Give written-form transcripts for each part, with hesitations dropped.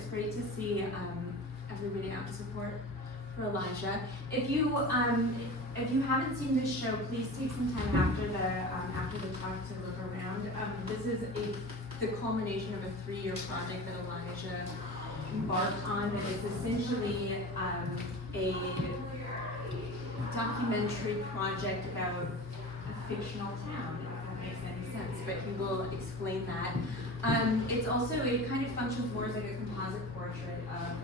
It's great to see everybody out to support for Elijah. If you haven't seen this show, please take some time after the talk to look around. This is the culmination of a 3-year project that Elijah embarked on that is essentially a documentary project about a fictional town, if that makes any sense, but he will explain that. It's also, it kind of functions more as like a composite portrait of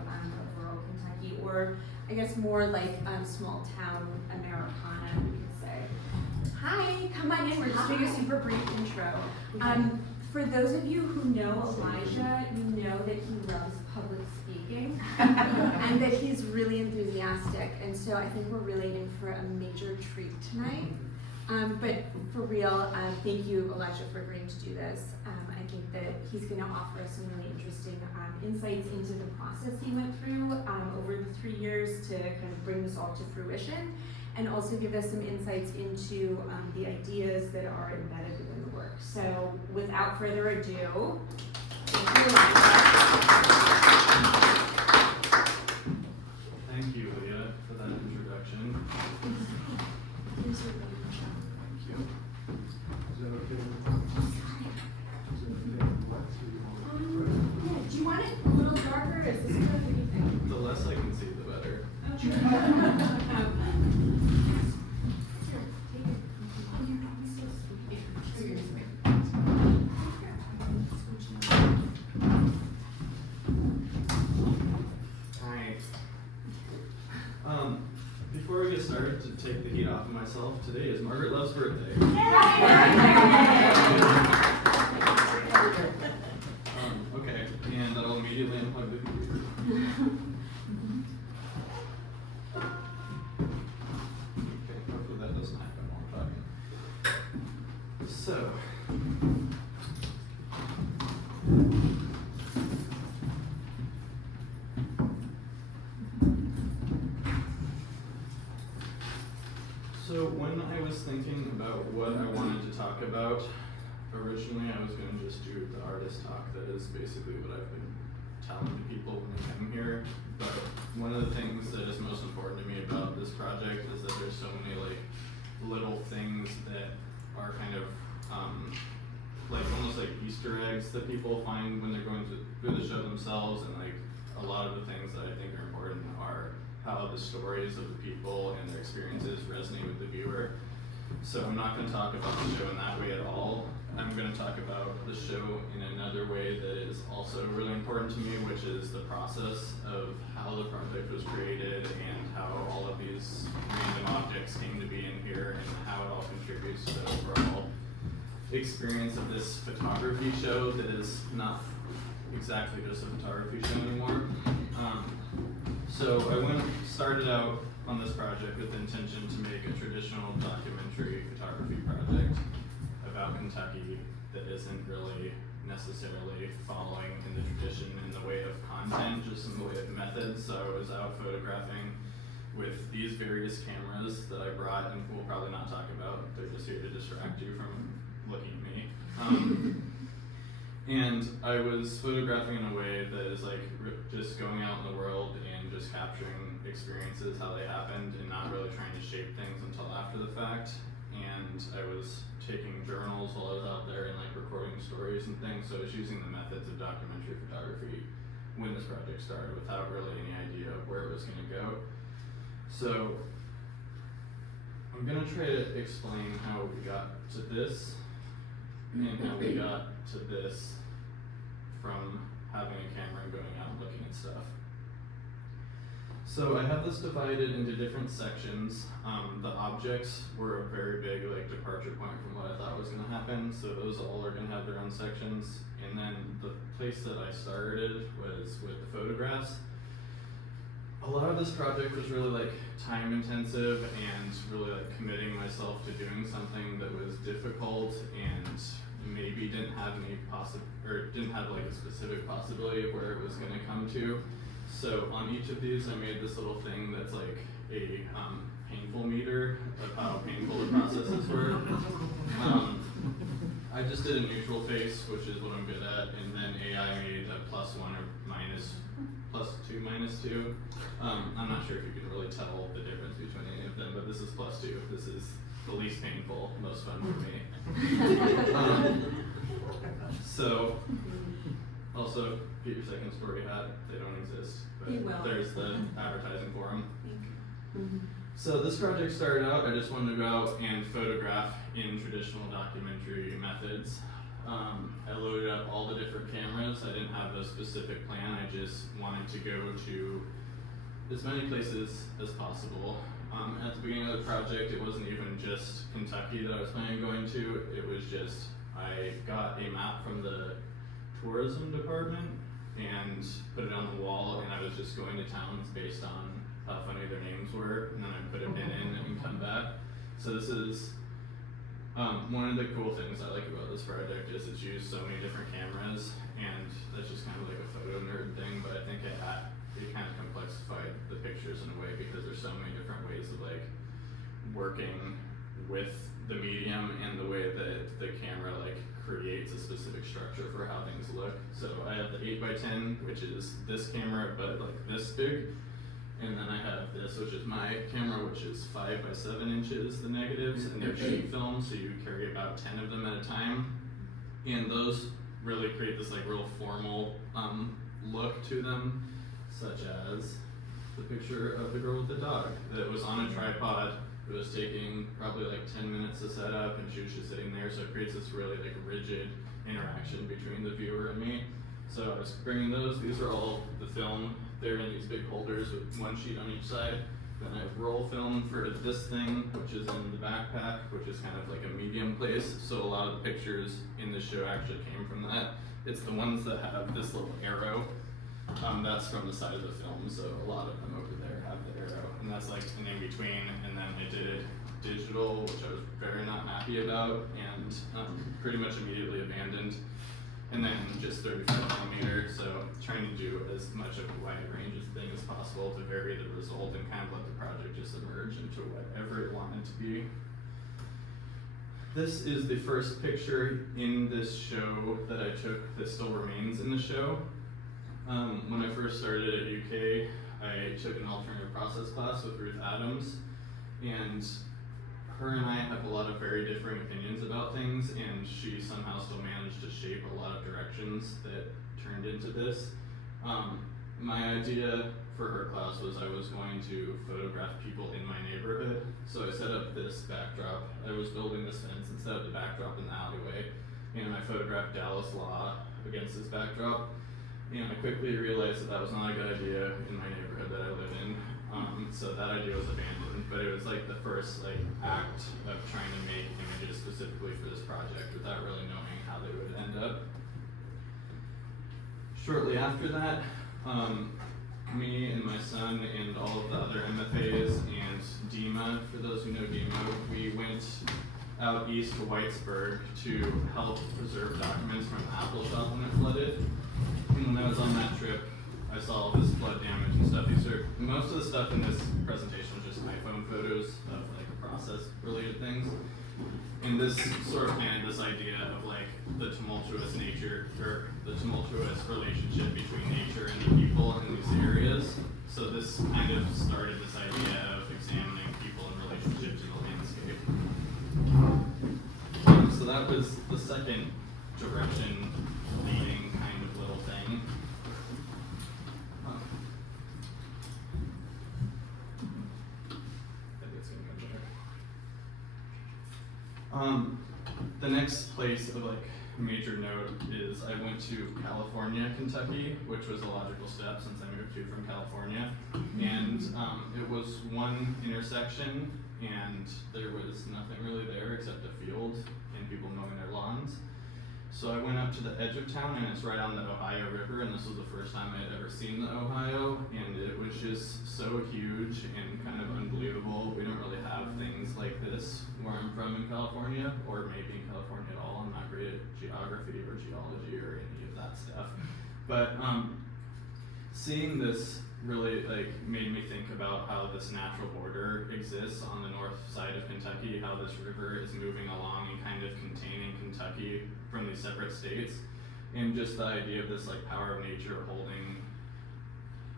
rural Kentucky, or I guess more like small town Americana, we could say. Hi, come on in, we're just doing a super brief intro. For those of you who know Elijah, you know that he loves public speaking and that he's really enthusiastic, and so I think we're really in for a major treat tonight. But for real, thank you, Elijah, for agreeing to do this. I think that he's going to offer us some really interesting insights into the process he went through over the 3 years to kind of bring this all to fruition, and also give us some insights into the ideas that are embedded within the work. So without further ado, thank you, Elijah. Thank you, Leah, for that introduction. Thank you. Is that okay? Yeah, do you want it a little darker, or is this good? What do you think? The less I can see, the better. Before we get started, to take the heat off of myself, today is Margaret Love's birthday. Okay, and that'll immediately unplug the computer. Okay, hopefully that doesn't happen while I'm talking. So, when I was thinking about what I wanted to talk about, originally I was going to just do the artist talk. That is basically what I've been telling the people when they come here. But one of the things that is most important to me about this project is that there's so many like little things that are kind of like almost like Easter eggs that people find when they're going through the show themselves, and like a lot of the things that I think are important are how the stories of the people and their experiences resonate with the viewer. So I'm not going to talk about the show in that way at all. I'm going to talk about the show in another way that is also really important to me, which is the process of how the project was created and how all of these random objects came to be in here and how it all contributes to the overall experience of this photography show that is not exactly just a photography show anymore. So I started out on this project with the intention to make a traditional documentary photography project about Kentucky that isn't really necessarily following in the tradition in the way of content, just in the way of methods. So I was out photographing with these various cameras that I brought, and we'll probably not talk about. They're just here to distract you from looking at me. And I was photographing in a way that is like just going out in the world and just capturing experiences, how they happened, and not really trying to shape things until after the fact. And I was taking journals while I was out there and like recording stories and things. So I was using the methods of documentary photography when this project started without really any idea of where it was going to go. So I'm going to try to explain how we got to this and how we got to this from having a camera and going out and looking at stuff. So I have this divided into different sections. The objects were a very big like departure point from what I thought was going to happen, so those all are going to have their own sections. And then the place that I started was with the photographs. A lot of this project was really like time intensive and really like committing myself to doing something that was difficult and maybe didn't have any didn't have like a specific possibility of where it was going to come to. So on each of these I made this little thing that's like a painful meter of how painful the processes were. I just did a neutral face, which is what I'm good at, and then AI made a +1 or +2, -2. I'm not sure if you can really tell the difference between any of them, but this is +2. This is the least painful, most fun for me. So, also, get your second story hat. They don't exist, but They will. there's the advertising for them. Mm-hmm. So this project started out, I just wanted to go out and photograph in traditional documentary methods. I loaded up all the different cameras. I didn't have a specific plan. I just wanted to go to as many places as possible. At the beginning of the project, it wasn't even just Kentucky that I was planning on going to. It was just, I got a map from the tourism department and put it on the wall, and I was just going to towns based on how funny their names were, and then I put a pin in and come back. So this is one of the cool things I like about this project is it's used so many different cameras, and that's just kind of like a photo nerd thing, but I think it kind of complexified the pictures in a way because there's so many different ways of like working with the medium and the way that the camera like creates a specific structure for how things look. So I have the 8x10, which is this camera, but like this big. And then I have this, which is my camera, which is 5x7 inches, the negatives, and they're sheet film, so you carry about 10 of them at a time. And those really create this like real formal look to them, such as the picture of the girl with the dog that was on a tripod. It was taking probably like 10 minutes to set up, and she was just sitting there, so it creates this really like rigid interaction between the viewer and me. So I was bringing those. These are all the film. They're in these big holders with one sheet on each side. Then I have roll film for this thing, which is in the backpack, which is kind of like a medium place. So a lot of the pictures in the show actually came from that. It's the ones that have this little arrow. That's from the side of the film, so a lot of them over there have the arrow. And that's like an in-between, and then I did it digital, which I was very not happy about, and pretty much immediately abandoned. And then just 35mm, so trying to do as much of a wide range of thing as possible to vary the result and kind of let the project just emerge into whatever it wanted to be. This is the first picture in this show that I took that still remains in the show. When I first started at UK, I took an alternative process class with Ruth Adams, and her and I have a lot of very differing opinions about things, and she somehow still managed to shape a lot of directions that turned into this. My idea for her class was I was going to photograph people in my neighborhood, so I set up this backdrop. I was building this fence and set up the backdrop in the alleyway, and I photographed Dallas Law against this backdrop, and I quickly realized that that was not a good idea in my neighborhood that I live in. So that idea was abandoned, but it was like the first like act of trying to make images specifically for this project without really knowing how they would end up. Shortly after that, me and my son and all of the other MFAs and DEMA, for those who know DEMA, we went out east to Whitesburg to help preserve documents from the Apple shop when it flooded. And when I was on that trip, I saw all this flood damage and stuff. Most of the stuff in this presentation was just iPhone photos of like process related things. And this sort of planted this idea of like the tumultuous nature or the tumultuous relationship between nature and the people in these areas. So this kind of started this idea of examining people and relationships in the landscape. So that was the second direction leading kind of little thing. The next place of like major note is I went to California, Kentucky, which was a logical step since I moved here from California. And it was one intersection, and there was nothing really there except a field and people mowing their lawns. So I went up to the edge of town, and it's right on the Ohio River, and this was the first time I had ever seen the Ohio, and it was just so huge and kind of unbelievable. We don't really have things like this where I'm from in California, or maybe in California at all. I'm not great at geography or geology or any of that stuff. But seeing this really like made me think about how this natural border exists on the north side of Kentucky, how this river is moving along and kind of containing Kentucky from these separate states, and just the idea of this like power of nature holding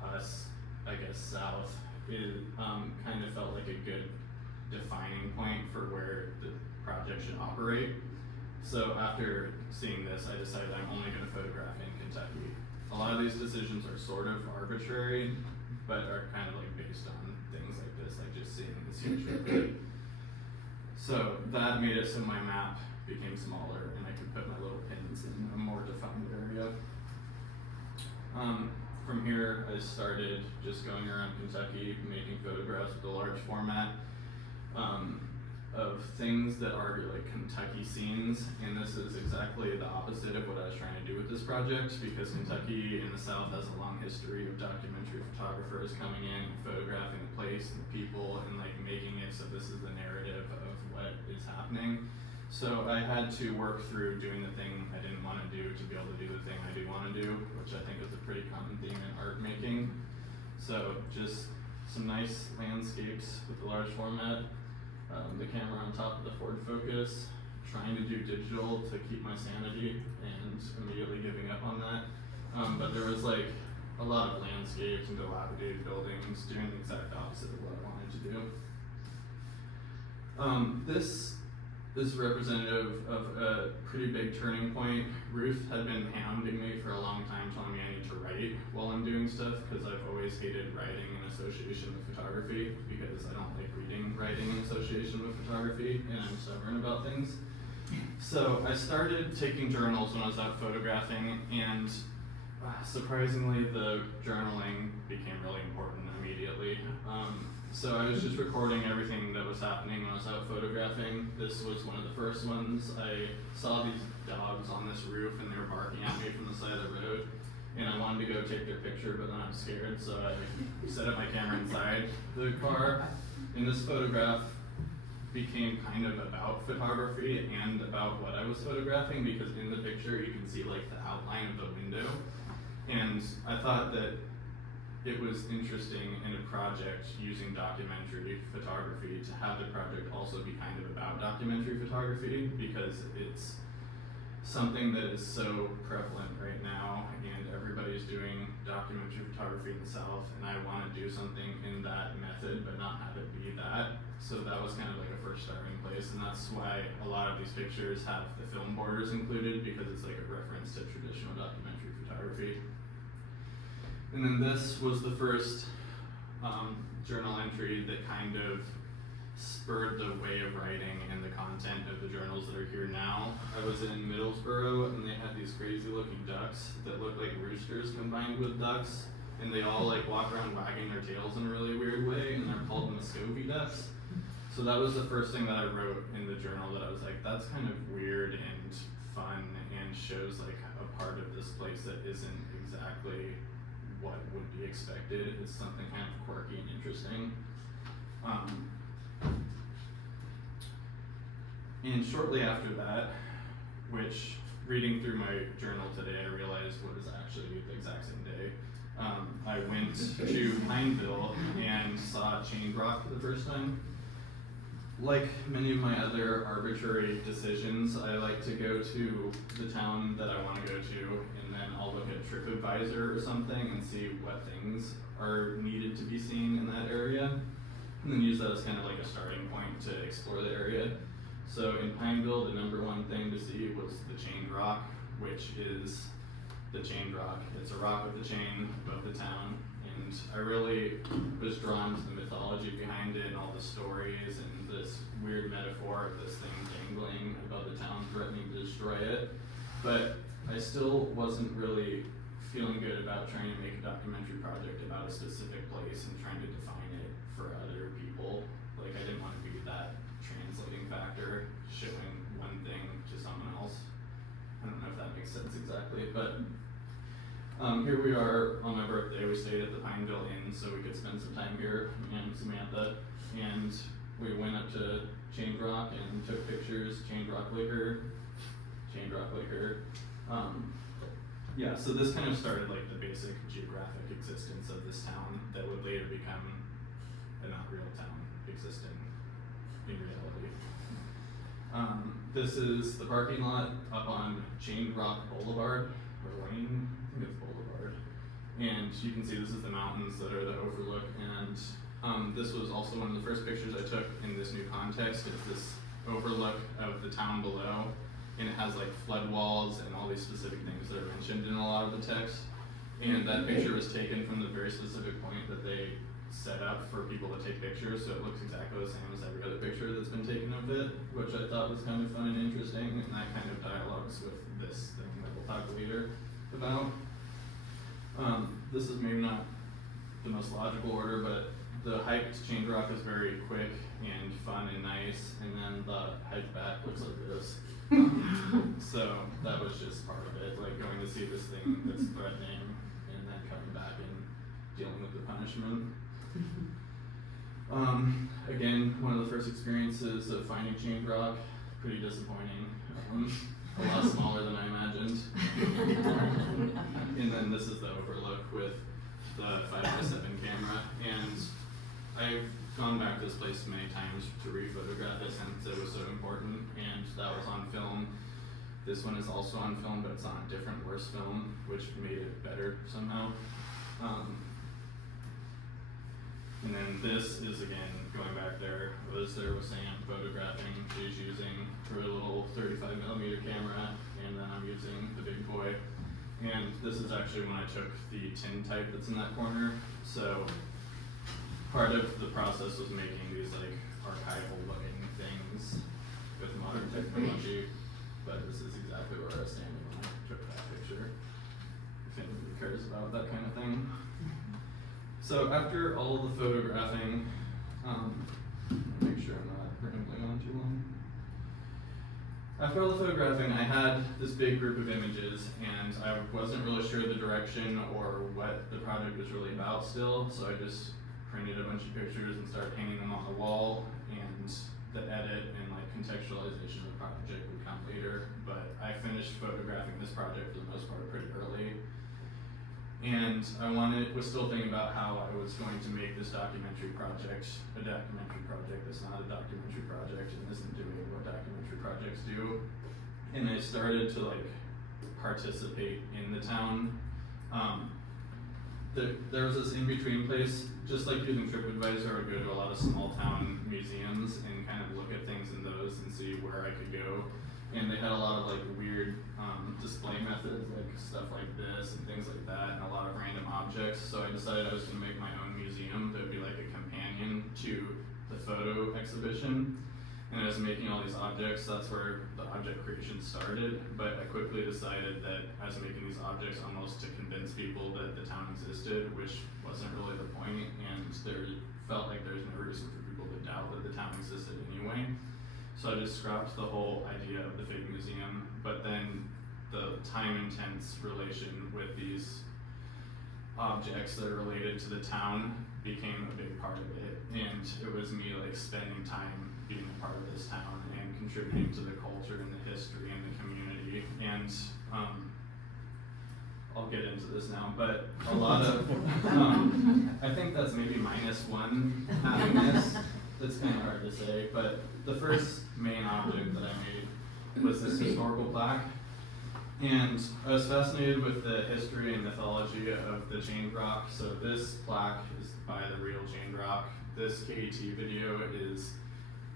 us, I guess, south, it kind of felt like a good defining point for where the project should operate. So after seeing this, I decided I'm only going to photograph in Kentucky. A lot of these decisions are sort of arbitrary, but are kind of like based on things like this, like just seeing this huge river. So that made it so my map became smaller and I could put my little pins in a more defined area. From here, I started just going around Kentucky, making photographs with a large format of things that are like Kentucky scenes, and this is exactly the opposite of what I was trying to do with this project, because Kentucky in the South has a long history of documentary photographers coming in, photographing the place and the people, and like making it so this is the narrative of what is happening. So I had to work through doing the thing I didn't want to do to be able to do the thing I do want to do, which I think is a pretty common theme in art making. So just some nice landscapes with the large format, the camera on top of the Ford Focus, trying to do digital to keep my sanity and immediately giving up on that. But there was like a lot of landscapes and dilapidated buildings, doing the exact opposite of what I wanted to do. This is representative of a pretty big turning point. Ruth had been hounding me for a long time, telling me I need to write while I'm doing stuff, because I've always hated writing in association with photography, because I don't like reading writing in association with photography, and I'm stubborn about things. So I started taking journals when I was out photographing, and surprisingly, the journaling became really important immediately. So I was just recording everything that was happening when I was out photographing. This was one of the first ones. I saw these dogs on this roof and they were barking at me from the side of the road. And I wanted to go take their picture, but then I was scared, so I set up my camera inside the car. And this photograph became kind of about photography and about what I was photographing, because in the picture you can see like the outline of the window. And I thought that it was interesting in a project using documentary photography to have the project also be kind of about documentary photography, because it's something that is so prevalent right now and everybody's doing documentary photography in the South, and I want to do something in that method but not have it be that. So that was kind of like a first starting place, and that's why a lot of these pictures have the film borders included, because it's like a reference to traditional documentary photography. And then this was the first journal entry that kind of spurred the way of writing and the content of the journals that are here now. I was in Middlesboro and they had these crazy looking ducks that looked like roosters combined with ducks, and they all like walk around wagging their tails in a really weird way, and they're called Muscovy ducks. So that was the first thing that I wrote in the journal that I was like, that's kind of weird and fun and shows like a part of this place that isn't exactly what would be expected. It's something kind of quirky and interesting. And shortly after that, which reading through my journal today, I realized what is actually the exact same day. I went to Pineville and saw chained rock for the first time. Like many of my other arbitrary decisions, I like to go to the town that I want to go to, and then I'll look at TripAdvisor or something and see what things are needed to be seen in that area, and then use that as kind of like a starting point to explore the area. So in Pineville, the number one thing to see was the chained rock, which is the chained rock. It's a rock with a chain above the town, and I really was drawn to the mythology behind it and all the stories and this weird metaphor of this thing dangling above the town, threatening to destroy it. But I still wasn't really feeling good about trying to make a documentary project about a specific place and trying to define it for other people. Like, I didn't want to be that translating factor, showing one thing to someone else. I don't know if that makes sense exactly, but here we are on my birthday. We stayed at the Pineville Inn so we could spend some time here, me and Samantha, and we went up to Chained Rock and took pictures. Chained Rock liquor. Yeah, so this kind of started like the basic geographic existence of this town that would later become a not real town existing in reality. This is the parking lot up on Chained Rock Boulevard, or Lane, I think it's Boulevard. And you can see this is the mountains that are the overlook, and this was also one of the first pictures I took in this new context. It's this overlook of the town below, and it has like flood walls and all these specific things that are mentioned in a lot of the text. And that picture was taken from the very specific point that they set up for people to take pictures, so it looks exactly the same as every other picture that's been taken of it, which I thought was kind of fun and interesting, and that kind of dialogues with this thing that we'll talk later about. This is maybe not the most logical order, but the hike to Chained Rock is very quick and fun and nice, and then the hike back looks like this. So that was just part of it, like going to see this thing that's threatening, and then coming back and dealing with the punishment. Again, one of the first experiences of finding Chained Rock, pretty disappointing. A lot smaller than I imagined. And then this is the overlook with the 5x7 camera. And I've gone back to this place many times to re-photograph it since it was so important, and that was on film. This one is also on film, but it's on a different, worse film, which made it better somehow. And then this is, again, going back there, was there with Sam photographing. She's using her little 35mm camera, and then I'm using the big boy. And this is actually when I took the tin type that's in that corner. So part of the process was making these like archival looking things with modern technology, but this is exactly where I was standing when I took that picture, if anybody cares about that kind of thing. So after all the photographing, make sure I'm not rambling on too long. After all the photographing, I had this big group of images, and I wasn't really sure the direction or what the project was really about still, so I just printed a bunch of pictures and started hanging them on the wall, and the edit and like contextualization of the project would come later, but I finished photographing this project for the most part pretty early. And I was still thinking about how I was going to make this documentary project a documentary project that's not a documentary project and isn't doing what documentary projects do. And I started to like participate in the town. There was this in-between place, just like using TripAdvisor, I would go to a lot of small town museums and kind of look at things in those and see where I could go. And they had a lot of like weird display methods, like stuff like this and things like that, and a lot of random objects. So I decided I was going to make my own museum that would be like a companion to the photo exhibition. And I was making all these objects. That's where the object creation started. But I quickly decided that I was making these objects almost to convince people that the town existed, which wasn't really the point. And there felt like there's no reason for people to doubt that the town existed anyway. So I just scrapped the whole idea of the fake museum, but then the time-intense relation with these objects that are related to the town became a big part of it, and it was me like spending time being a part of this town and contributing to the culture and the history and the community. And I'll get into this now, but a lot of I think that's maybe -1 having this. It's kind of hard to say, but the first main object that I made was this historical plaque. And I was fascinated with the history and mythology of the Chained Rock. So this plaque is by the real Chained Rock. This KAT video is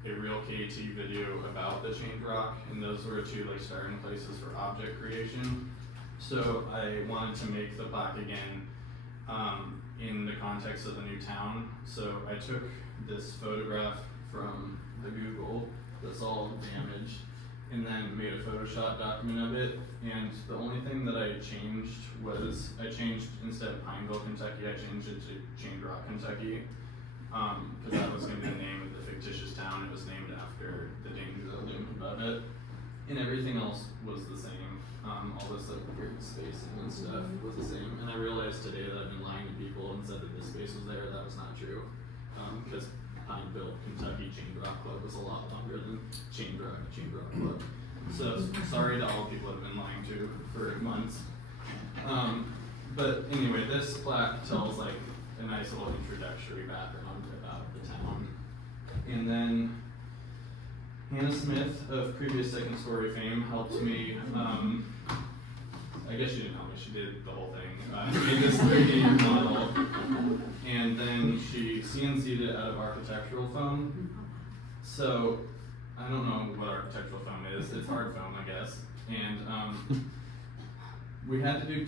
a real KAT video about the Chained Rock, and those were two like starting places for object creation. So I wanted to make the plaque again in the context of the new town. So I took this photograph from the Google that's all damaged, and then made a Photoshop document of it. And the only thing that I changed was instead of Pineville, Kentucky, I changed it to Chained Rock, Kentucky, because that was going to be the name of the fictitious town. It was named after the danger that loomed above it, and everything else was the same. All this like weird spacing and stuff was the same. And I realized today that I've been lying to people and said that this space was there. That was not true, because Pineville, Kentucky Chained Rock Club was a lot longer than Chained Rock Club. So sorry to all people I've been lying to for months. But anyway, this plaque tells like a nice little introductory background about the town. And then Hannah Smith of previous Second Story fame helped me. I guess she didn't help me, she did the whole thing. made this 3D model, and then she CNC'd it out of architectural foam. So, I don't know what architectural foam is, it's hard foam, I guess. And we had to do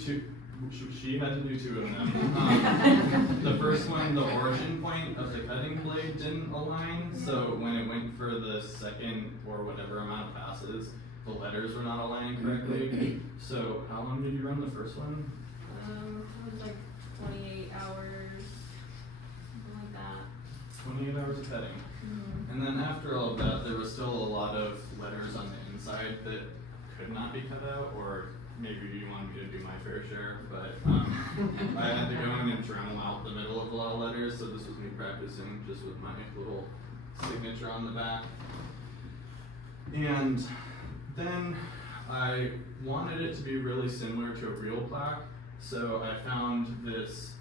she had to do 2 of them. The first one, the origin point of the cutting blade didn't align, so when it went for the second or whatever amount of passes, the letters were not aligning correctly. So how long did you run the first one? It was like 28 hours, something like that. 28 hours of cutting. Mm-hmm. And then after all of that, there was still a lot of letters on the inside that could not be cut out, or maybe you wanted me to do my fair share, but I had to go in and Dremel out the middle of a lot of letters, so this was me practicing just with my little signature on the back. And then I wanted it to be really similar to a real plaque, so I found this,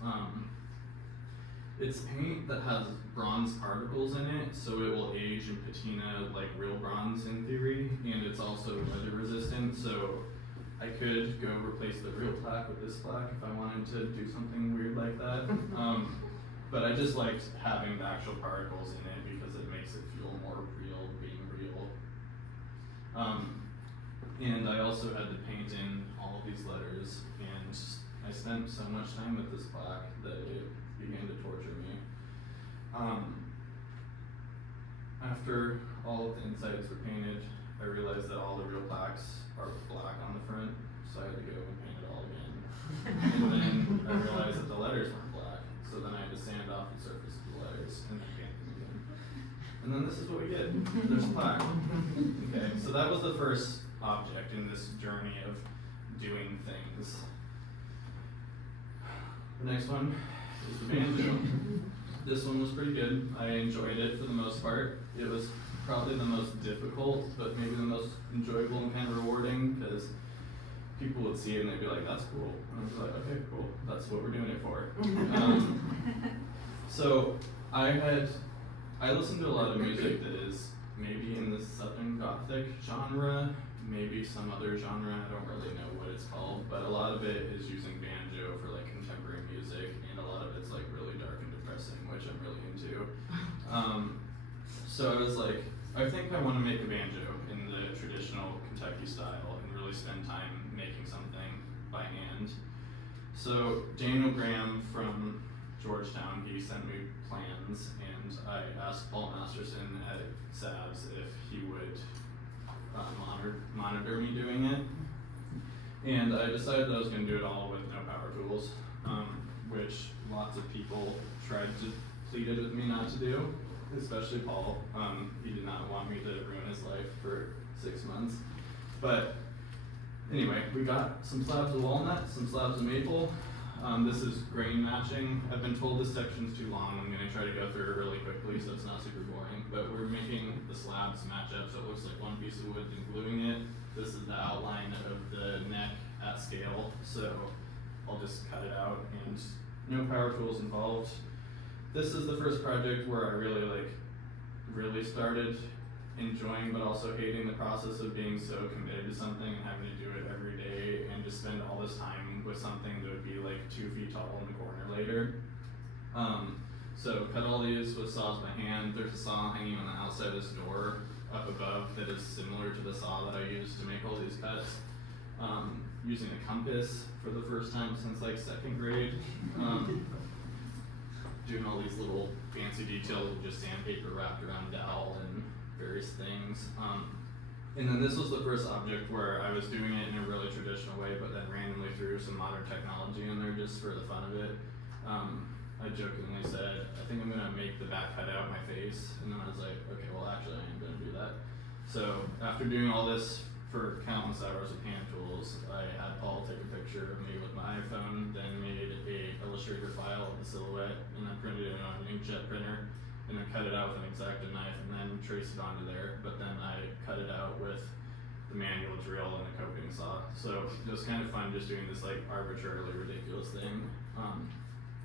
it's paint that has bronze particles in it, so it will age and patina like real bronze in theory, and it's also weather resistant, so I could go replace the real plaque with this plaque if I wanted to do something weird like that. But I just liked having the actual particles in it because it makes it feel more real being real. And I also had to paint in all of these letters, and I spent so much time with this plaque that it began to torture me. After all of the insides were painted, I realized that all the real plaques are black on the front, so I had to go and paint it all again. And then I realized that the letters weren't black, so then I had to sand off the surface of the letters and then paint them again. And then this is what we get. There's a plaque. Okay, so that was the first object in this journey of doing things. The next one is the banjo. This one was pretty good. I enjoyed it for the most part. It was probably the most difficult, but maybe the most enjoyable and kind of rewarding, because people would see it and they'd be like, that's cool. And I was like, okay, cool. That's what we're doing it for. So I listened to a lot of music that is maybe in the Southern Gothic genre, maybe some other genre, I don't really know what it's called, but a lot of it is using banjo for like contemporary music, and a lot of it's like really dark and depressing, which I'm really into. So I was like, I think I want to make a banjo in the traditional Kentucky style and really spend time making something by hand. So Daniel Graham from Georgetown, he sent me plans, and I asked Paul Masterson at SABS if he would monitor me doing it. And I decided that I was going to do it all with no power tools, which lots of people pleaded with me not to do, especially Paul. He did not want me to ruin his life for 6 months. But anyway, we got some slabs of walnut, some slabs of maple. This is grain matching. I've been told this section's too long. I'm going to try to go through it really quickly so it's not super boring. But we're making the slabs match up so it looks like one piece of wood and gluing it. This is the outline of the neck at scale, so I'll just cut it out, and no power tools involved. This is the first project where I really started enjoying but also hating the process of being so committed to something and having to do it every day and just spend all this time with something that would be like 2 feet tall in the corner later. So cut all these with saws by hand. There's a saw hanging on the outside of this door up above that is similar to the saw that I used to make all these cuts. Using a compass for the first time since like 2nd grade. Doing all these little fancy details with just sandpaper wrapped around dowel and various things. And then this was the first object where I was doing it in a really traditional way, but then randomly threw some modern technology in there just for the fun of it. I jokingly said, I think I'm gonna make the back cut out my face, and then I was like, okay, well actually I am gonna do that. So after doing all this for countless hours with hand tools, I had Paul take a picture of me with my iPhone, then made a Illustrator file of the silhouette, and then printed it on an inkjet printer, and then cut it out with an X-Acto knife, and then traced it onto there. But then I cut it out with the manual drill and the coping saw. So it was kind of fun just doing this like arbitrarily ridiculous thing.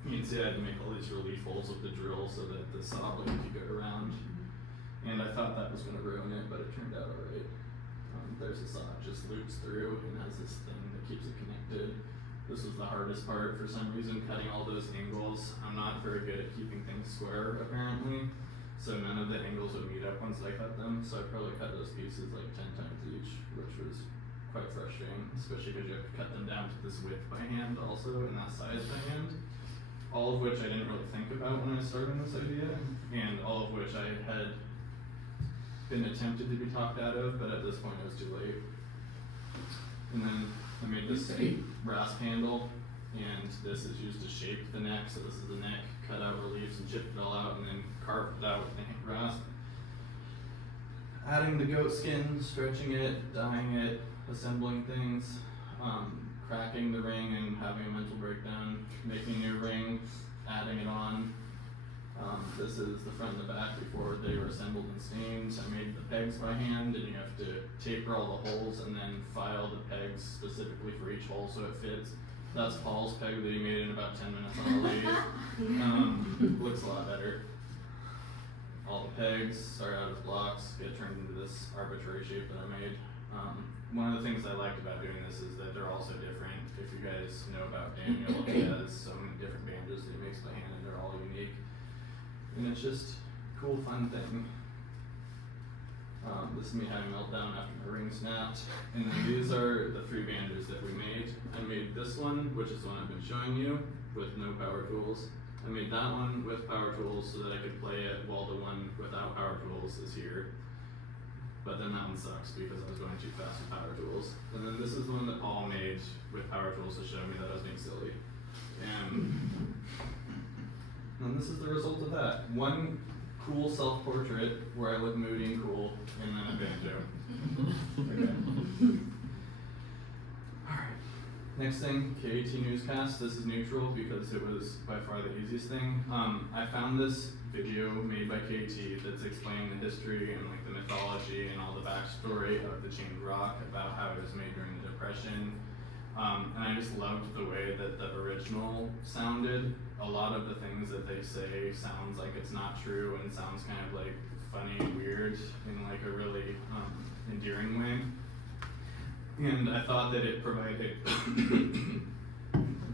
You can see I had to make all these relief holes with the drill so that the saw blade could go around. And I thought that was going to ruin it, but it turned out alright. There's a saw, it just loops through and has this thing that keeps it connected. This was the hardest part for some reason, cutting all those angles. I'm not very good at keeping things square apparently, so none of the angles would meet up once I cut them, so I probably cut those pieces like 10 times each, which was quite frustrating, especially because you have to cut them down to this width by hand also, and that size by hand. All of which I didn't really think about when I started this idea, and all of which I had been attempted to be talked out of, but at this point it was too late. And then I made this rasp handle, and this is used to shape the neck, so this is the neck, cut out reliefs and chipped it all out, and then carved it out with the rasp. Adding the goat skin, stretching it, dyeing it, assembling things, cracking the ring and having a mental breakdown, making a new ring, adding it on. This is the front and the back before they were assembled and stained. I made the pegs by hand, and you have to taper all the holes and then file the pegs specifically for each hole so it fits. That's Paul's peg that he made in about 10 minutes on a lathe. Looks a lot better. All the pegs start out as blocks, get turned into this arbitrary shape that I made. One of the things I liked about doing this is that they're all so different. If you guys know about Daniel, he has so many different bandages that he makes by hand, and they're all unique. And it's just a cool, fun thing. This is me having a meltdown after my ring snapped. And then these are the 3 bandages that we made. I made this one, which is the one I've been showing you, with no power tools. I made that one with power tools so that I could play it while the one without power tools is here. But then that one sucks because I was going too fast with power tools. And then this is the one that Paul made with power tools to show me that I was being silly. And then this is the result of that. One cool self-portrait where I look moody and cool, and then a banjo. Okay. Alright. Next thing, KAT newscast. This is neutral because it was by far the easiest thing. I found this video made by KAT that's explaining the history and like the mythology and all the backstory of the chained rock, about how it was made during the Depression. And I just loved the way that the original sounded. A lot of the things that they say sounds like it's not true and sounds kind of like funny and weird in like a really endearing way. And I thought that it provided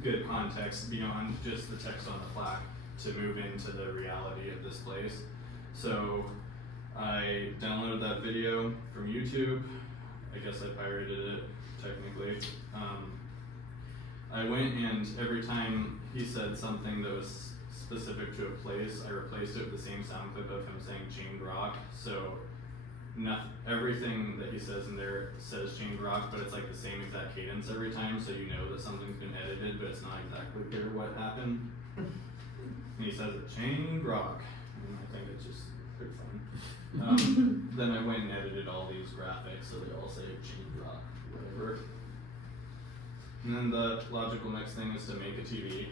good context beyond just the text on the plaque to move into the reality of this place. So I downloaded that video from YouTube. I guess I pirated it, technically. I went and every time he said something that was specific to a place, I replaced it with the same sound clip of him saying chained rock. So everything that he says in there says chained rock, but it's like the same exact cadence every time, so you know that something's been edited, but it's not exactly clear what happened. And he says it, chained rock, and I think it's just pretty fun. Then I went and edited all these graphics so they all say chained rock, whatever. And then the logical next thing is to make a TV.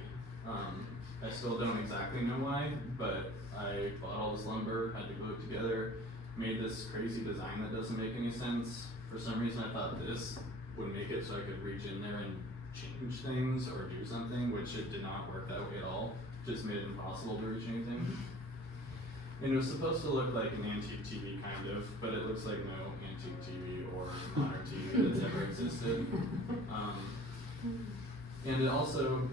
I still don't exactly know why, but I bought all this lumber, had to glue it together, made this crazy design that doesn't make any sense. For some reason I thought this would make it so I could reach in there and change things or do something, which it did not work that way at all. Just made it impossible to reach anything. And it was supposed to look like an antique TV kind of, but it looks like no antique TV or modern TV that's ever existed. And it also,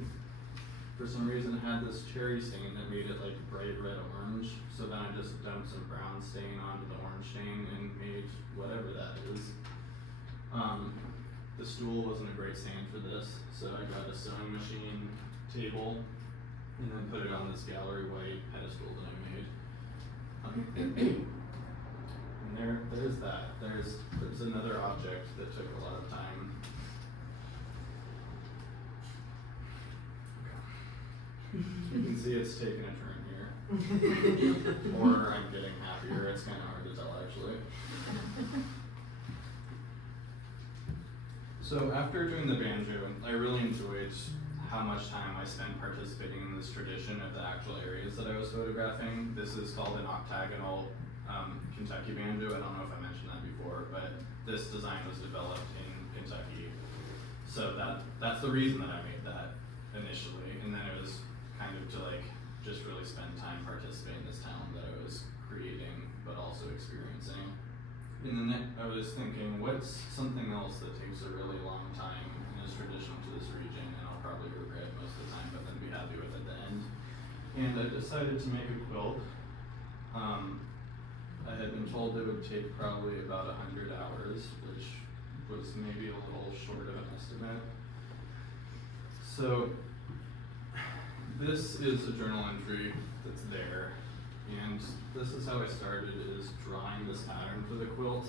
for some reason, had this cherry stain that made it like bright red orange. So then I just dumped some brown stain onto the orange stain and made whatever that is. The stool wasn't a great stand for this, so I got a sewing machine table and then put it on this gallery white pedestal that I made. And there's that. There's another object that took a lot of time. You can see it's taking a turn here. Or I'm getting happier. It's kind of hard to tell, actually. So after doing the banjo, I really enjoyed how much time I spent participating in this tradition of the actual areas that I was photographing. This is called an octagonal Kentucky banjo. I don't know if I mentioned that before, but this design was developed in Kentucky. So that's the reason that I made that initially. And then it was kind of to like just really spend time participating in this town that I was creating but also experiencing. And then I was thinking, what's something else that takes a really long time and it's traditional to this region, and I'll probably regret most of the time, but then be happy with at the end. And I decided to make a quilt. I had been told it would take probably about 100 hours, which was maybe a little short of an estimate. So this is a journal entry that's there, and this is how I started, is drawing this pattern for the quilt.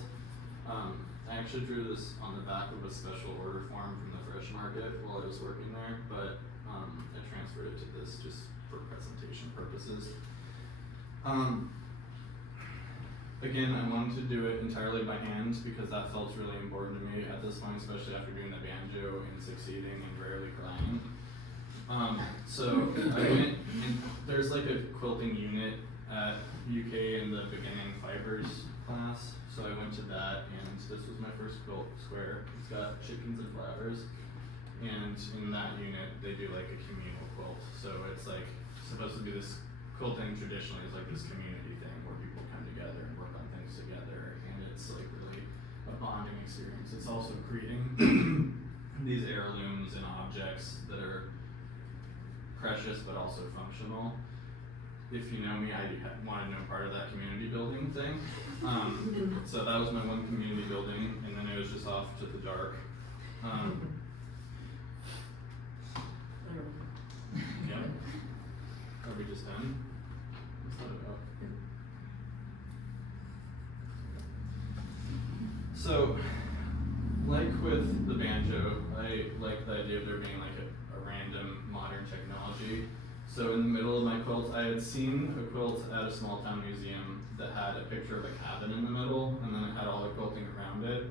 I actually drew this on the back of a special order form from the Fresh Market while I was working there, but I transferred it to this just for presentation purposes. Again, I wanted to do it entirely by hand because that felt really important to me at this point, especially after doing the banjo and succeeding and rarely crying. So I went, and there's like a quilting unit at UK in the beginning fibers class, so I went to that, and this was my first quilt square. It's got chickens and flowers, and in that unit they do like a communal quilt, so it's like supposed to be this quilting traditionally is like this community thing where people come together and work on things together, and it's like really a bonding experience. It's also creating these heirlooms and objects that are precious but also functional. If you know me, I wanted no part of that community building thing. So that was my one community building, and then it was just off to the dark. Yeah. Are we just done? What's that about? So, like with the banjo, I like the idea of there being like a random modern technology. So in the middle of my quilt, I had seen a quilt at a small town museum that had a picture of a cabin in the middle, and then it had all the quilting around it.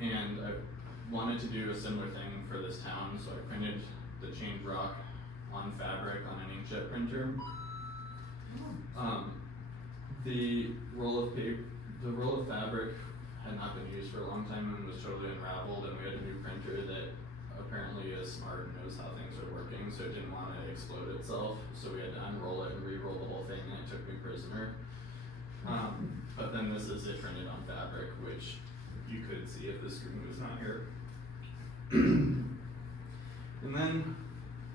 And I wanted to do a similar thing for this town, so I printed the chained rock on fabric on an inkjet printer. The roll of fabric had not been used for a long time and was totally unraveled, and we had a new printer that apparently is smart and knows how things are working, so it didn't want to explode itself, so we had to unroll it and re-roll the whole thing, and it took me prisoner. But then this is it printed on fabric, which you could see if the screen was not here. And then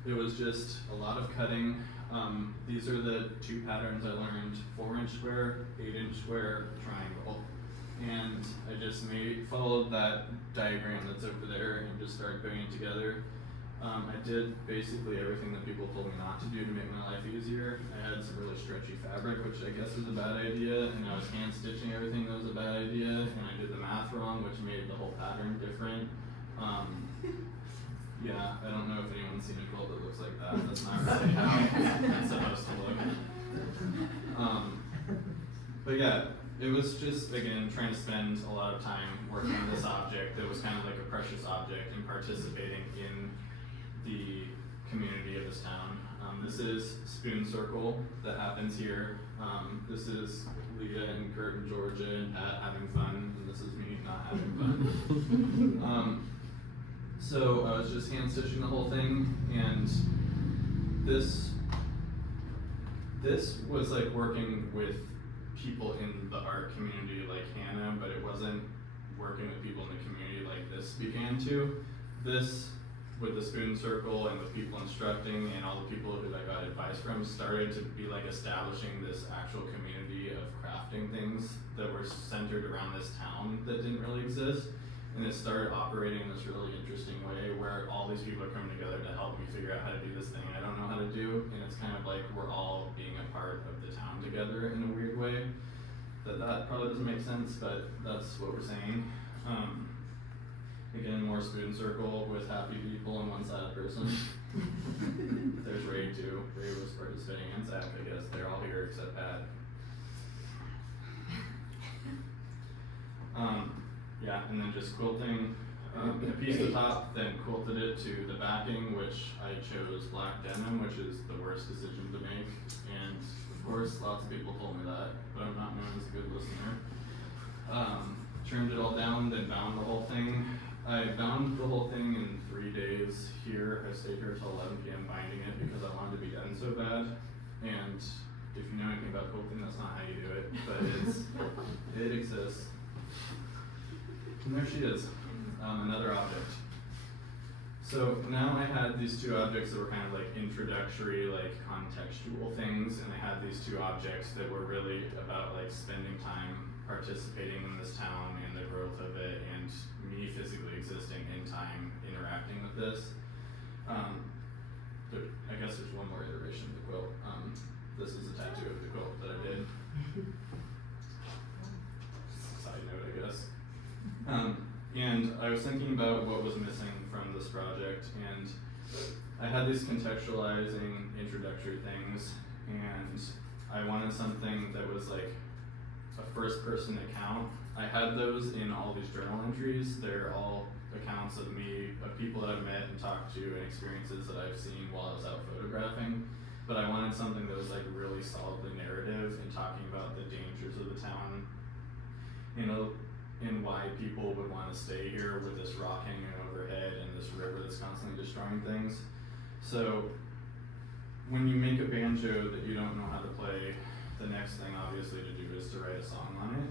it was just a lot of cutting. These are the two patterns I learned: 4-inch square, 8-inch square, triangle. And I just followed that diagram that's over there and just started putting it together. I did basically everything that people told me not to do to make my life easier. I had some really stretchy fabric, which I guess was a bad idea, and I was hand stitching everything that was a bad idea, and I did the math wrong, which made the whole pattern different. Yeah, I don't know if anyone's seen a quilt that looks like that. That's not really how it's supposed to look. But yeah, it was just, again, trying to spend a lot of time working on this object that was kind of like a precious object and participating in the community of this town. This is Spoon Circle that happens here. This is Leah and Kurt and Georgia and Pat having fun, and this is me not having fun. So I was just hand stitching the whole thing, and this was like working with people in the art community like Hannah, but it wasn't working with people in the community like this began to. This, with the Spoon Circle and with people instructing and all the people who I got advice from, started to be like establishing this actual community of crafting things that were centered around this town that didn't really exist. And it started operating in this really interesting way where all these people are coming together to help me figure out how to do this thing I don't know how to do. And it's kind of like we're all being a part of the town together in a weird way. That probably doesn't make sense, but that's what we're saying. Again, more Spoon Circle with happy people and one sad person. There's Ray too. Ray was participating, and Zach, I guess. They're all here except Pat. Yeah, and then just quilting a piece at the top, then quilted it to the backing, which I chose black denim, which is the worst decision to make. And of course, lots of people told me that, but I'm not known as a good listener. Trimmed it all down, then bound the whole thing. I bound the whole thing in 3 days here. I stayed here till 11 p.m. binding it because I wanted to be done so bad. And if you know anything about quilting, that's not how you do it, but it exists. And there she is, another object. So now I had these two objects that were kind of like introductory, like contextual things, and I had these two objects that were really about like spending time participating in this town and the growth of it, and me physically existing in time, interacting with this. I guess there's one more iteration of the quilt. This is a tattoo of the quilt that I did. Side note, I guess. And I was thinking about what was missing from this project, and I had these contextualizing introductory things, and I wanted something that was like a first person account. I had those in all these journal entries. They're all accounts of me, of people that I've met and talked to, and experiences that I've seen while I was out photographing. But I wanted something that was like really solidly narrative and talking about the dangers of the town, you know, and why people would want to stay here with this rock hanging overhead and this river that's constantly destroying things. So when you make a banjo that you don't know how to play, the next thing obviously to do is to write a song on it.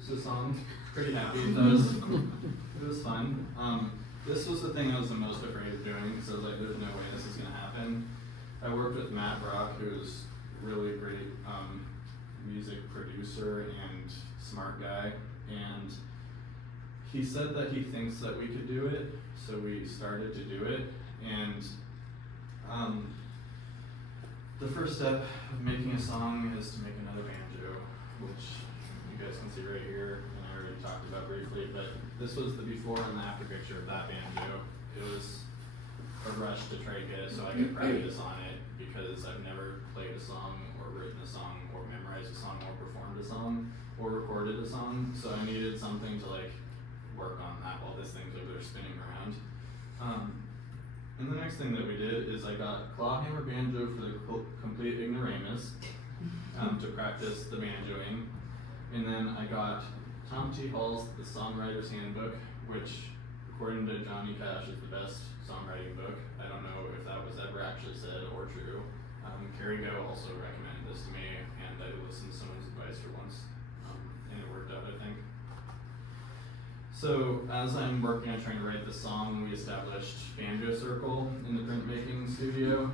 So song, pretty happy. It was fun. This was the thing I was the most afraid of doing, because I was like, there's no way this is gonna happen. I worked with Matt Brock, who's really great music producer and smart guy, and he said that he thinks that we could do it, so we started to do it. And the first step of making a song is to make another banjo, which you guys can see right here, and I already talked about briefly, but this was the before and after picture of that banjo. It was a rush to try to get it so I could practice on it, because I've never played a song or written a song or memorized a song or performed a song or recorded a song, so I needed something to like work on that while this thing's over there spinning around. And the next thing that we did is I got clawhammer banjo for the complete ignoramus to practice the banjoing, and then I got Tom T. Hall's The Songwriter's Handbook, which according to Johnny Cash is the best songwriting book. I don't know if that was ever actually said or true. Carrie Go also recommended this to me, and I listened to someone's advice for once, and it worked out, I think. So as I'm working on trying to write the song, we established Banjo Circle in the printmaking studio.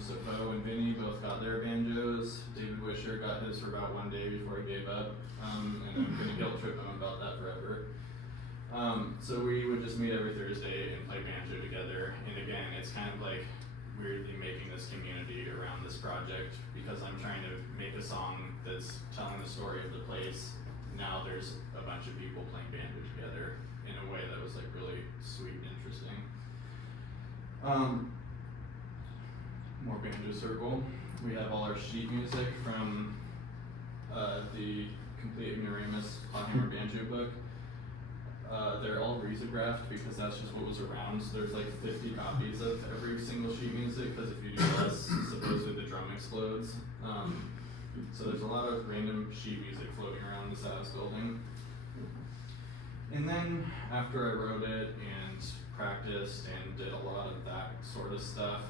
So Bo and Vinny both got their banjos. David Wisher got his for about one day before he gave up, and I'm gonna guilt trip him about that forever. So we would just meet every Thursday and play banjo together. And again, it's kind of like weirdly making this community around this project, because I'm trying to make a song that's telling the story of the place. Now there's a bunch of people playing banjo together in a way that was like really sweet and interesting. More Banjo Circle. We have all our sheet music from the Complete Ignoramus Clawhammer Banjo book. They're all risographed because that's just what was around. So there's like 50 copies of every single sheet music, because if you do less, supposedly the drum explodes. So there's a lot of random sheet music floating around the Savs building. And then after I wrote it and practiced and did a lot of that sort of stuff,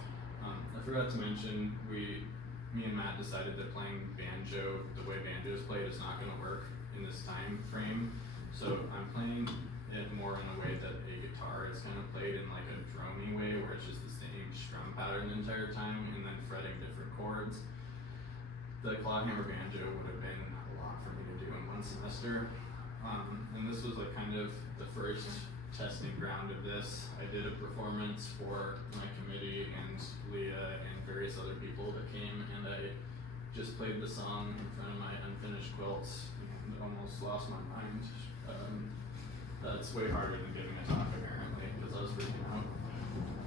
I forgot to mention, me and Matt decided that playing banjo the way banjo is played is not going to work in this time frame. So I'm playing it more in a way that a guitar is kind of played in like a dromy way, where it's just the same strum pattern the entire time and then fretting different chords. The clawhammer banjo would have been a lot for me to do in one semester. And this was like kind of the first testing ground of this. I did a performance for my committee and Leah and various other people that came, and I just played the song in front of my unfinished quilts and almost lost my mind. That's way harder than giving a talk apparently, because I was freaking out.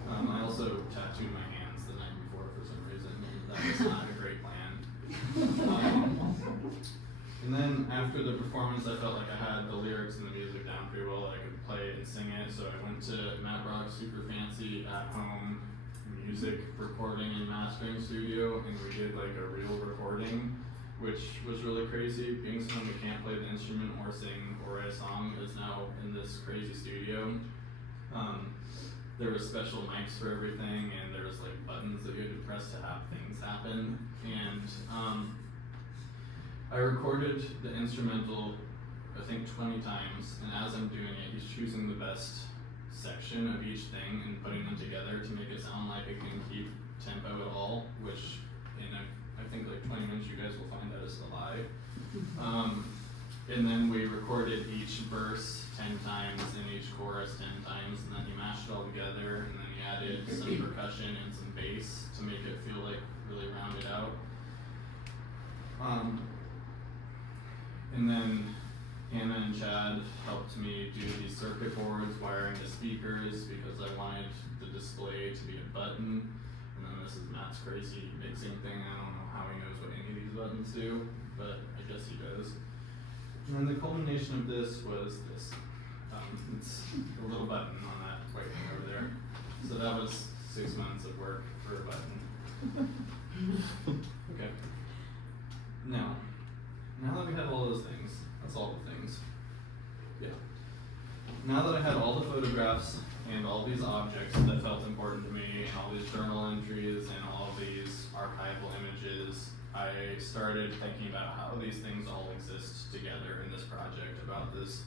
I also tattooed my hands the night before for some reason, and that was not a great plan. And then after the performance, I felt like I had the lyrics and the music down pretty well, that I could play and sing it, so I went to Matt Brock's super fancy at-home music recording and mastering studio, and we did like a real recording, which was really crazy. Being someone who can't play the instrument or sing or write a song is now in this crazy studio. There was special mics for everything, and there was like buttons that you had to press to have things happen. And I recorded the instrumental, I think 20 times, and as I'm doing it, he's choosing the best section of each thing and putting them together to make it sound like it can keep tempo at all, which in I think like 20 minutes you guys will find that is a lie. And then we recorded each verse 10 times and each chorus 10 times, and then he mashed it all together, and then he added some percussion and some bass to make it feel like really rounded out. And then Hannah and Chad helped me do these circuit boards, wiring the speakers, because I wanted the display to be a button. And then this is Matt's crazy mixing thing. I don't know how he knows what any of these buttons do, but I guess he does. And then the culmination of this was this. It's a little button on that white thing over there. So that was 6 months of work for a button. Okay. Now that we have all those things, that's all the things. Yeah. Now that I had all the photographs and all these objects that felt important to me, and all these journal entries and all these archival images, I started thinking about how these things all exist together in this project, about this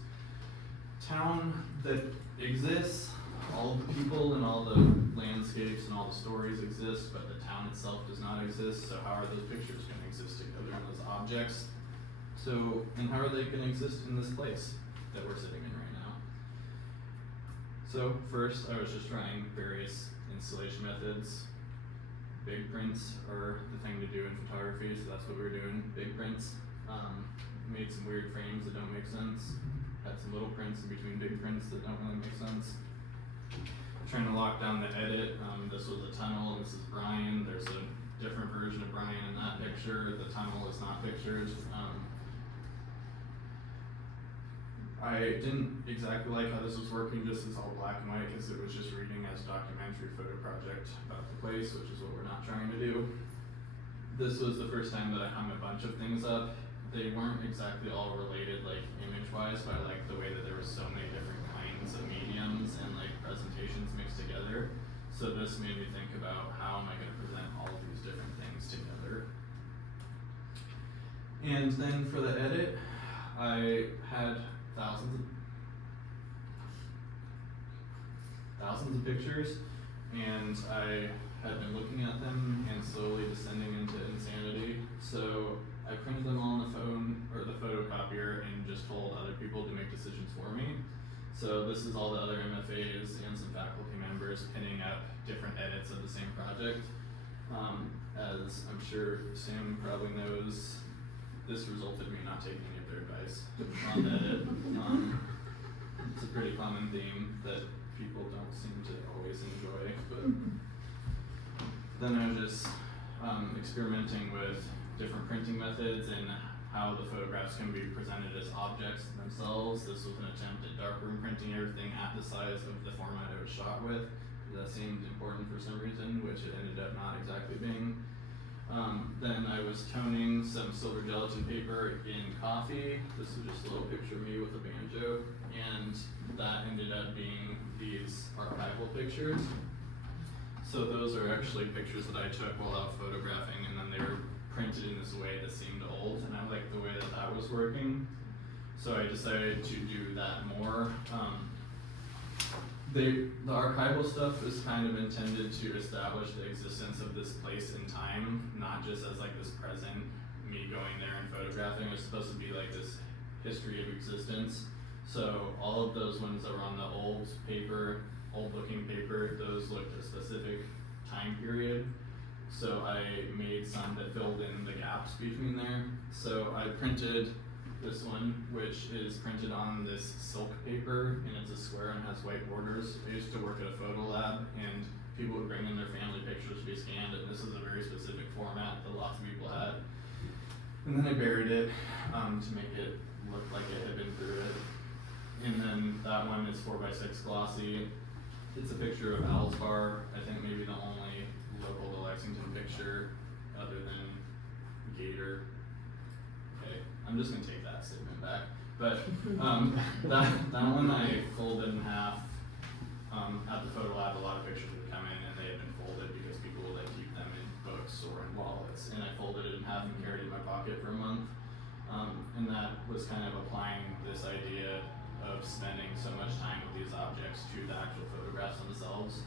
town that exists, all the people and all the landscapes and all the stories exist, but the town itself does not exist, so how are those pictures going to exist together and those objects? So, and how are they going to exist in this place that we're sitting in right now? So first, I was just trying various installation methods. Big prints are the thing to do in photography, so that's what we were doing, big prints. Made some weird frames that don't make sense. Had some little prints in between big prints that don't really make sense. Trying to lock down the edit. This was a tunnel, and this is Brian. There's a different version of Brian in that picture. The tunnel is not pictured. I didn't exactly like how this was working just as all black and white, because it was just reading as a documentary photo project about the place, which is what we're not trying to do. This was the first time that I hung a bunch of things up. They weren't exactly all related, like image-wise, but I liked the way that there were so many different kinds of mediums and like presentations mixed together. So this made me think about how am I going to present all of these different things together. And then for the edit, I had thousands of pictures, and I had been looking at them and slowly descending into insanity. So I printed them all on the phone or the photocopier and just told other people to make decisions for me. So this is all the other MFAs and some faculty members pinning up different edits of the same project. As I'm sure Sam probably knows, this resulted in me not taking any of their advice on the edit. It's a pretty common theme that people don't seem to always enjoy, but then I was just experimenting with different printing methods and how the photographs can be presented as objects themselves. This was an attempt at darkroom printing everything at the size of the format it was shot with. That seemed important for some reason, which it ended up not exactly being. Then I was toning some silver gelatin paper in coffee. This is just a little picture of me with a banjo, and that ended up being these archival pictures. So those are actually pictures that I took while out photographing, and then they were printed in this way that seemed old, and I liked the way that that was working. So I decided to do that more. The archival stuff is kind of intended to establish the existence of this place in time, not just as like this present, me going there and photographing. It's supposed to be like this history of existence. So all of those ones that were on the old paper, old looking paper, those looked a specific time period. So I made some that filled in the gaps between there. So I printed this one, which is printed on this silk paper, and it's a square and has white borders. I used to work at a photo lab, and people would bring in their family pictures to be scanned, and this is a very specific format that lots of people had. And then I buried it to make it look like it had been through it. And then that one is 4x6 glossy. It's a picture of Owl's Bar, I think maybe the only local to Lexington picture other than Gator. Okay, I'm just gonna take that statement back. But that one I folded in half. At the photo lab, a lot of pictures would come in and they had been folded because people would like keep them in books or in wallets. And I folded it in half and carried it in my pocket for a month. And that was kind of applying this idea of spending so much time with these objects to the actual photographs themselves.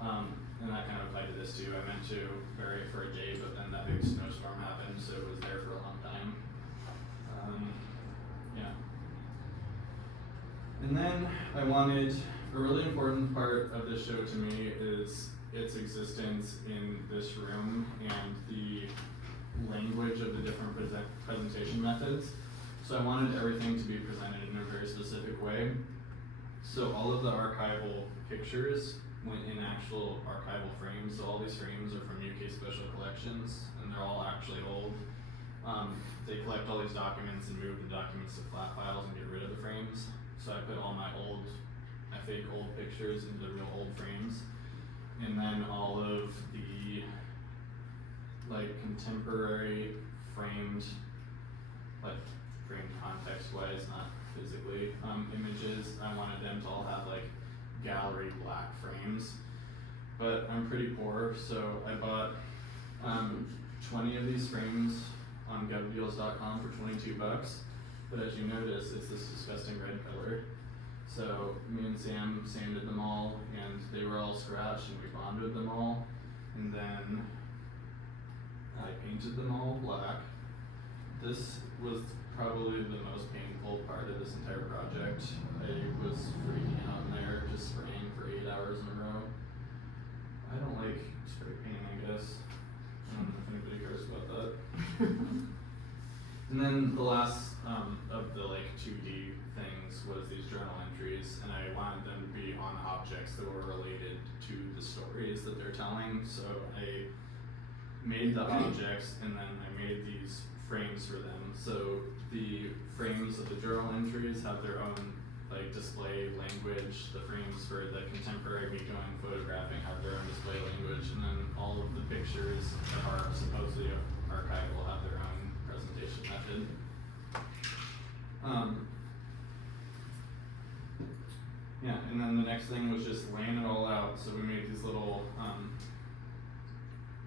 And that kind of applied to this too. I meant to bury it for a day, but then that big snowstorm happened, so it was there for a long time. Yeah. And then I wanted, a really important part of this show to me is its existence in this room and the language of the different presentation methods. So I wanted everything to be presented in a very specific way. So all of the archival pictures went in actual archival frames. So all these frames are from UK Special Collections, and they're all actually old. They collect all these documents and move the documents to flat files and get rid of the frames. So I put all my fake old pictures into the real old frames. And then all of the contemporary framed context-wise, not physically, images, I wanted them to all have gallery black frames. But I'm pretty poor, so I bought 20 of these frames on govdeals.com for $22. But as you notice, it's this disgusting red color. So me and Sam sanded them all, and they were all scratched, and we bonded them all. And then I painted them all black. This was probably the most painful part of this entire project. I was freaking out in there, just spraying for 8 hours in a row. I don't like spray painting, I guess. I don't know if anybody cares about that. And then the last of the 2D things was these journal entries, and I wanted them to be on objects that were related to the stories that they're telling. So I made the objects, and then I made these frames for them. So the frames of the journal entries have their own display language. The frames for the contemporary me going photographing have their own display language, and then all of the pictures that are supposedly archival have their own presentation method. Yeah, and then the next thing was just laying it all out. So we made these little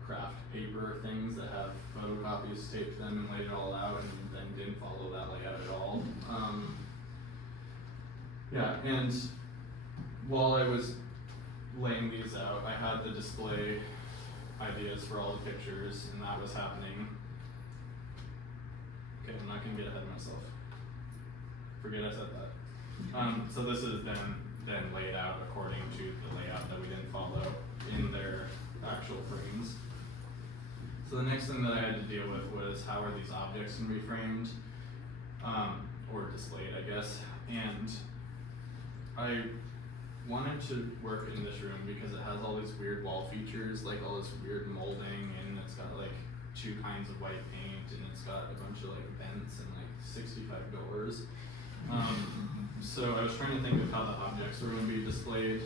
craft paper things that have photocopies taped to them and laid it all out, and then didn't follow that layout at all. Yeah, and while I was laying these out, I had the display ideas for all the pictures, and that was happening. Okay, I'm not gonna get ahead of myself. Forget I said that. So this has been then laid out according to the layout that we didn't follow in their actual frames. So the next thing that I had to deal with was how are these objects going to be framed, or displayed, I guess. And I wanted to work in this room because it has all these weird wall features, all this weird molding, and it's got 2 kinds of white paint, and it's got a bunch of vents and 65 doors. So I was trying to think of how the objects were going to be displayed,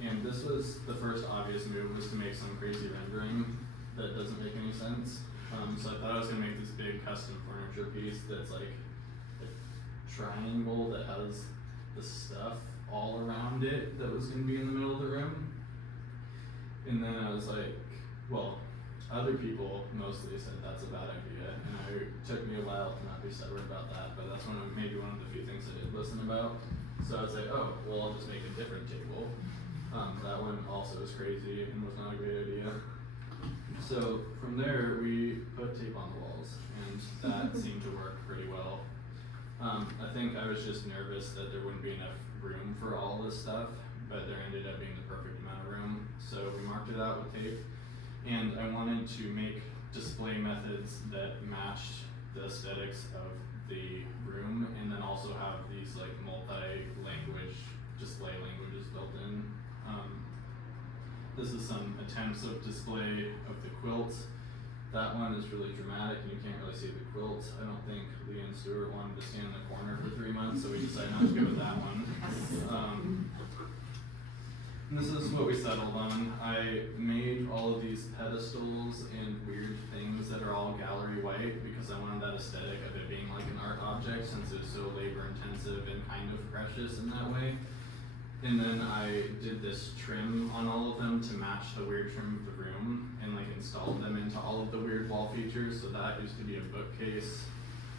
and this was the first obvious move, was to make some crazy rendering that doesn't make any sense. So I thought I was going to make this big custom furniture piece that's a triangle that has the stuff all around it that was going to be in the middle of the room. And then I was well, other people mostly said that's a bad idea, and it took me a while to not be stubborn about that, but that's maybe one of the few things I did listen about. So I was oh, well, I'll just make a different table. That one also was crazy and was not a great idea. So from there, we put tape on the walls, and that seemed to work pretty well. I think I was just nervous that there wouldn't be enough room for all this stuff, but there ended up being the perfect amount of room. So we marked it out with tape. And I wanted to make display methods that matched the aesthetics of the room, and then also have these multi-language display languages built in. This is some attempts of display of the quilts. That one is really dramatic, and you can't really see the quilts. I don't think Lee and Stuart wanted to stand in the corner for 3 months, so we decided not to go with that one. And this is what we settled on. I made all of these pedestals and weird things that are all gallery white because I wanted that aesthetic of it being like an art object, since it's so labor intensive and kind of precious in that way. And then I did this trim on all of them to match the weird trim of the room, and installed them into all of the weird wall features. So that used to be a bookcase,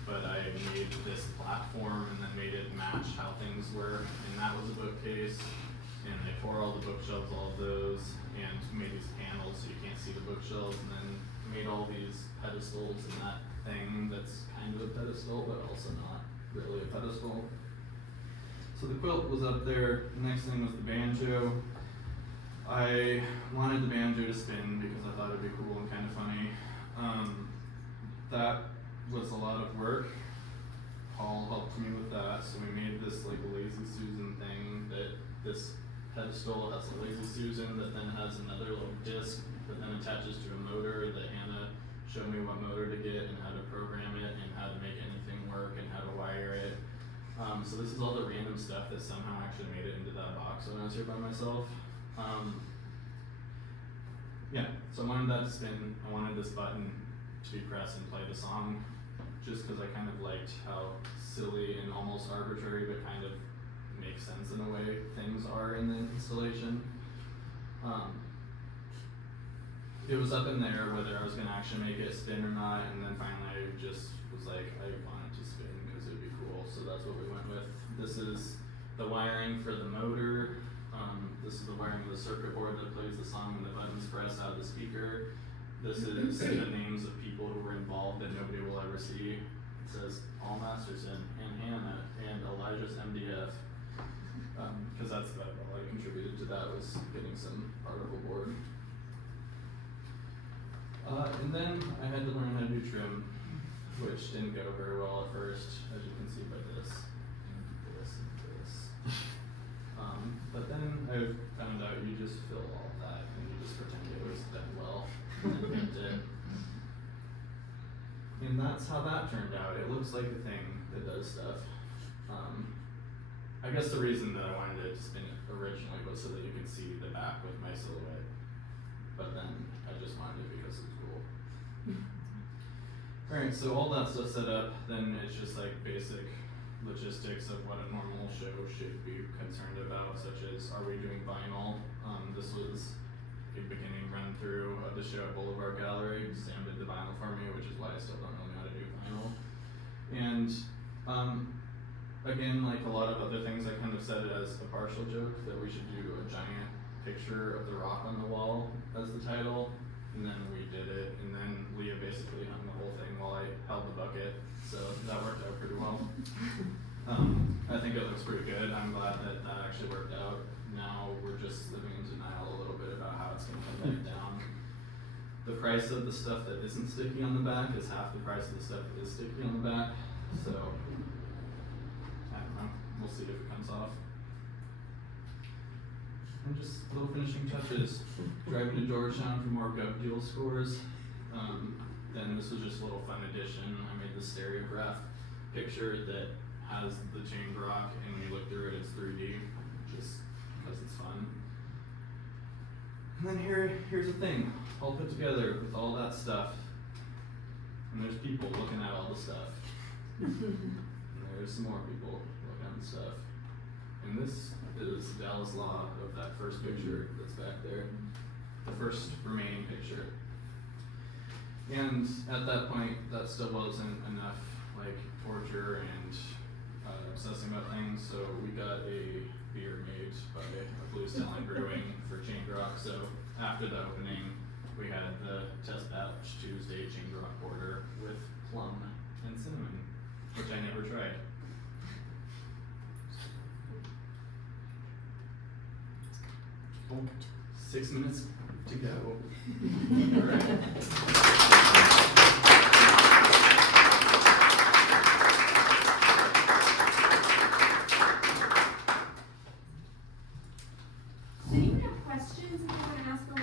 but I made this platform and then made it match how things were, and that was a bookcase, and I tore all the bookshelves, all of those, and made these panels so you can't see the bookshelves, and then made all these pedestals and that thing that's kind of a pedestal, but also not really a pedestal. So the quilt was up there. The next thing was the banjo. I wanted the banjo to spin because I thought it'd be cool and kind of funny. That was a lot of work. Paul helped me with that, so we made this like Lazy Susan thing that this pedestal has a Lazy Susan that then has another little disc that then attaches to a motor that Hannah showed me what motor to get and how to program it and how to make anything work and how to wire it. So this is all the random stuff that somehow actually made it into that box when I was here by myself. Yeah, so I wanted that to spin. I wanted this button to be pressed and play the song, just because I kind of liked how silly and almost arbitrary, but kind of makes sense in a way things are in the installation. It was up in there whether I was going to actually make it spin or not, and then finally I just was like, I want it to spin because it would be cool, so that's what we went with. This is the wiring for the motor. This is the wiring of the circuit board that plays the song when the buttons press out of the speaker. This is the names of people who were involved that nobody will ever see. It says Paul Masterson and Hannah and Elijah's MDF. Because that's about all I contributed to that, was getting some particle board. And then I had to learn how to do trim, which didn't go very well at first, as you can see by this, and this, and this. But then I found out you just fill all of that, and you just pretend it was done well, and then paint it. And that's how that turned out. It looks like a thing that does stuff. I guess the reason that I wanted it to spin it originally was so that you could see the back with my silhouette. But then I just wanted it because it was cool. Alright, so all that stuff set up, then it's just like basic logistics of what a normal show should be concerned about, such as, are we doing vinyl? This was a beginning run through of the show at Boulevard Gallery. Sam did the vinyl for me, which is why I still don't really know how to do vinyl. And again, like a lot of other things, I kind of said it as a partial joke that we should do a giant picture of the rock on the wall as the title, and then we did it, and then Leah basically hung the whole thing while I held the bucket, so that worked out pretty well. I think it looks pretty good. I'm glad that that actually worked out. Now we're just living in denial a little bit about how it's going to come back down. The price of the stuff that isn't sticky on the back is half the price of the stuff that is sticky on the back, so I don't know, we'll see if it comes off. And just little finishing touches. Driving to Georgetown for more GovDeal scores. Then this was just a little fun addition. I made this stereograph picture that has the chain rock, and when you look through it, it's 3D, just because it's fun. And then here's the thing, all put together with all that stuff. And there's people looking at all the stuff. And there's some more people looking at the stuff. And this is Dallas Law of that first picture that's back there. The first remaining picture. And at that point, that still wasn't enough like torture and obsessing about things, so we got a beer made by Blue Stallion Brewing for Chained Rock. So after the opening, we had the test batch Tuesday Chained Rock Porter with plum and cinnamon, which I never tried. 6 minutes to go. All right. So you can have questions if you want to ask a